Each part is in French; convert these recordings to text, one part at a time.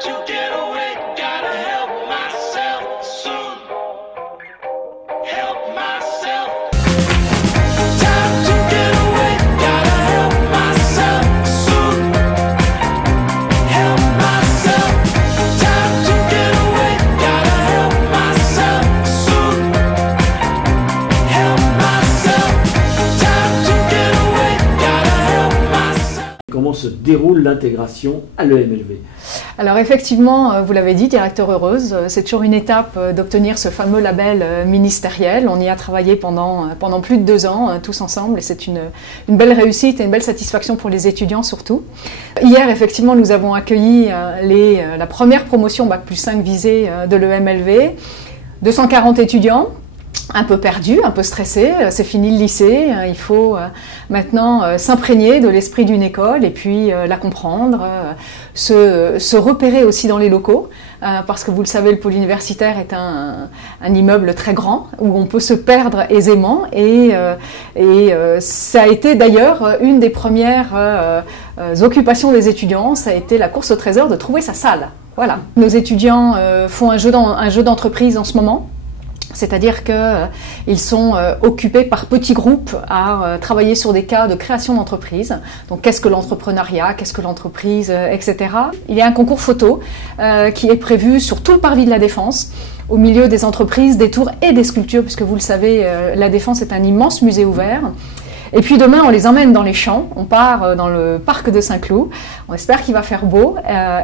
to get away, gotta help myself soon. Help myself. Time to get away, gotta help myself soon. Help myself. Time to get away, gotta help myself soon. Help myself. Time to get away, gotta help myself. Comment se déroule l'intégration à l'EMLV? Alors effectivement, vous l'avez dit, directeur heureuse, c'est toujours une étape d'obtenir ce fameux label ministériel. On y a travaillé pendant plus de 2 ans, tous ensemble, et c'est une belle réussite et une belle satisfaction pour les étudiants surtout. Hier, effectivement, nous avons accueilli la première promotion Bac+5 visée de l'EMLV, 240 étudiants. Un peu perdu, un peu stressé, c'est fini le lycée, il faut maintenant s'imprégner de l'esprit d'une école et puis la comprendre, se repérer aussi dans les locaux, parce que vous le savez, le pôle universitaire est un immeuble très grand où on peut se perdre aisément et ça a été d'ailleurs une des premières occupations des étudiants, ça a été la course au trésor de trouver sa salle. Voilà. Nos étudiants font un jeu d'entreprise en ce moment. C'est-à-dire qu'ils sont occupés par petits groupes à travailler sur des cas de création d'entreprise. Donc qu'est-ce que l'entrepreneuriat, qu'est-ce que l'entreprise, etc. Il y a un concours photo qui est prévu sur tout le parvis de la Défense, au milieu des entreprises, des tours et des sculptures, puisque vous le savez, la Défense est un immense musée ouvert. Et puis demain, on les emmène dans les champs, on part dans le parc de Saint-Cloud, on espère qu'il va faire beau,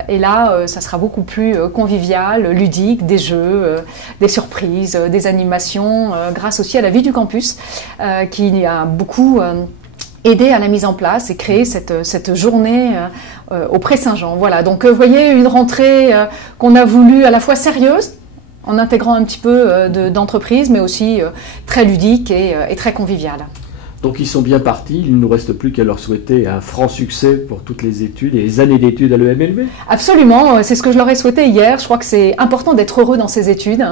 et là, ça sera beaucoup plus convivial, ludique, des jeux, des surprises, des animations, grâce aussi à la vie du campus, qui a beaucoup aidé à la mise en place et créé cette journée au Pré-Saint-Jean. Voilà, donc vous voyez, une rentrée qu'on a voulu à la fois sérieuse, en intégrant un petit peu d'entreprise, mais aussi très ludique et très conviviale. Donc ils sont bien partis, il ne nous reste plus qu'à leur souhaiter un franc succès pour toutes les études et les années d'études à l'EMLV. Absolument, c'est ce que je leur ai souhaité hier. Je crois que c'est important d'être heureux dans ces études.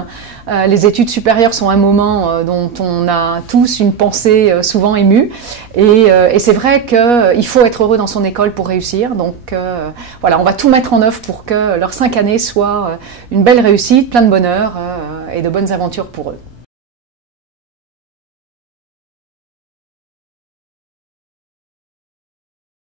Les études supérieures sont un moment dont on a tous une pensée souvent émue. Et c'est vrai qu'il faut être heureux dans son école pour réussir. Donc voilà, on va tout mettre en œuvre pour que leurs 5 années soient une belle réussite, plein de bonheur et de bonnes aventures pour eux.